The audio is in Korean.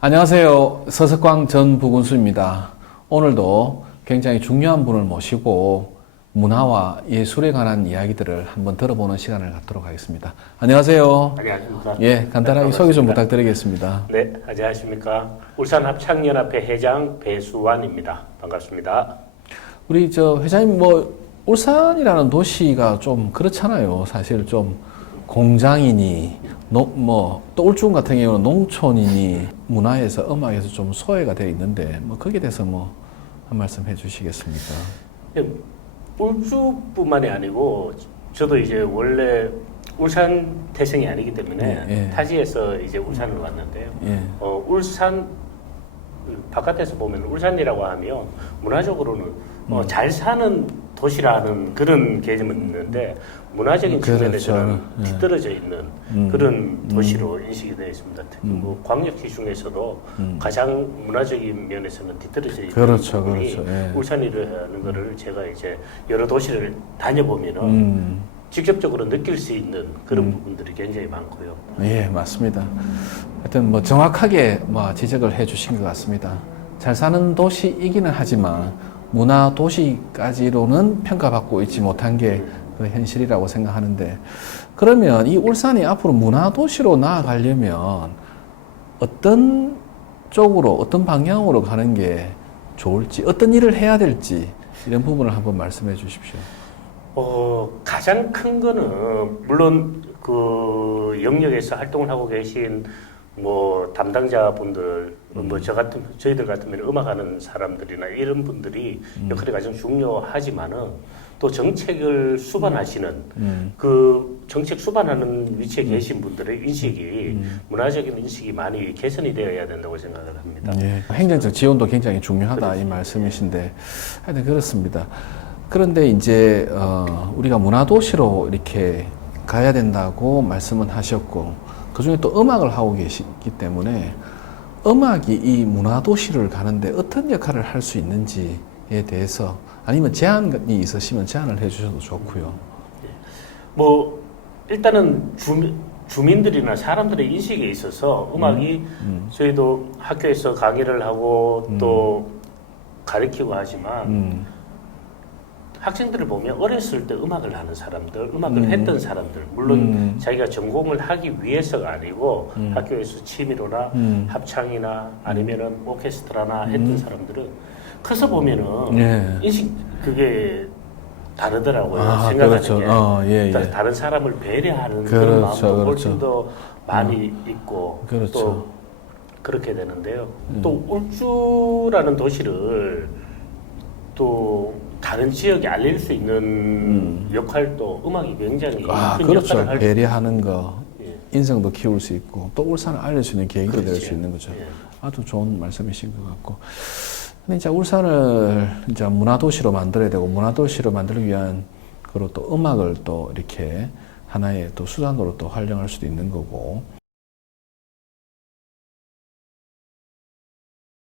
안녕하세요. 서석광 전 부군수입니다. 오늘도 굉장히 중요한 분을 모시고 문화와 예술에 관한 이야기들을 한번 들어보는 시간을 갖도록 하겠습니다. 안녕하세요. 안녕하십니까. 예, 간단하게 네, 소개 좀. 부탁드리겠습니다. 네, 안녕하십니까. 울산 합창연합회 회장 배수환입니다. 반갑습니다. 우리 저 회장님 뭐 울산이라는 도시가 좀 그렇잖아요. 사실 좀 공장이니 뭐또 울중 같은 경우는 농촌이니 문화에서 음악에서 좀 소외가 되어 있는데 뭐 거기에 대해서 뭐 한 말씀 해주시겠습니까? 울주뿐만이 아니고 저도 이제 원래 울산 태생이 아니기 때문에 예, 예. 타지에서 이제 울산을 왔는데요. 예. 어, 울산 바깥에서 보면 울산이라고 하면 문화적으로는 어, 음. 잘 사는 도시라는 그런 개념은 있는데 문화적인 그렇죠. 측면에서는 예. 뒤떨어져 있는 음. 그런 도시로 인식이 되어 있습니다. 특히 음. 뭐 광역시 중에서도 음. 가장 문화적인 면에서는 뒤떨어져 있는 그렇죠, 부분이 그렇죠. 예. 울산이라는 거를 제가 이제 여러 도시를 다녀보면은 음, 직접적으로 느낄 수 있는 그런 음. 부분들이 굉장히 많고요. 예, 맞습니다. 하여튼 뭐 정확하게 뭐 지적을 해 주신 것 같습니다. 잘 사는 도시이기는 하지만 문화 도시까지로는 평가받고 있지 못한 게 그 현실이라고 생각하는데 그러면 이 울산이 앞으로 문화 도시로 나아가려면 어떤 쪽으로 어떤 방향으로 가는 게 좋을지 어떤 일을 해야 될지 이런 부분을 한번 말씀해 주십시오. 어, 가장 큰 거는 물론 그 영역에서 활동을 하고 계신 뭐 담당자분들 뭐저 같은 저희들 같으면 음악하는 사람들이나 이런 분들이 역할이 가장 중요하지만은 또 정책을 수반하시는 음, 그 정책 수반하는 위치에 계신 분들의 인식이 음. 문화적인 인식이 많이 개선이 되어야 된다고 생각을 합니다. 예, 행정적 지원도 굉장히 중요하다 이 말씀이신데 하여튼 그렇습니다. 그런데 이제 어, 우리가 문화도시로 이렇게 가야 된다고 말씀은 하셨고 그 중에 또 음악을 하고 계시기 때문에 음악이 이 문화도시를 가는데 어떤 역할을 할 수 있는지에 대해서 아니면 제안이 있으시면 제안을 해주셔도 좋고요. 뭐 일단은 주민 주민들이나 사람들의 인식에 있어서 음악이 음, 저희도 학교에서 강의를 하고 또 가르치고 하지만 음, 학생들을 보면 어렸을 때 음악을 하는 사람들, 음악을 음. 했던 사람들, 물론 음. 자기가 전공을 하기 위해서가 아니고 음. 학교에서 취미로나 음. 합창이나 아니면은 오케스트라나 했던 음. 사람들은 커서 보면은 예. 인식 그게 다르더라고요. 아, 생각하는 그렇죠. 게 어, 예, 다- 예. 다른 사람을 배려하는 그렇죠, 그런 마음도 그렇죠. 훨씬 더 많이 있고 그렇죠. 또 그렇게 되는데요. 음. 또 울주라는 도시를 또 다른 지역에 알릴 수 있는 역할도 음악이 굉장히 아, 큰 그렇죠. 역할을 할 배려하는 거, 예. 인성도 키울 수 있고 또 울산을 알릴 수 있는 계기도 될 그렇지. 수 있는 거죠. 예. 아주 좋은 말씀이신 것 같고. 근데 이제 울산을 이제 문화도시로 만들어야 되고 문화도시로 만들기 위한 그리고 또 음악을 또 이렇게 하나의 또 수단으로 또 활용할 수도 있는 거고.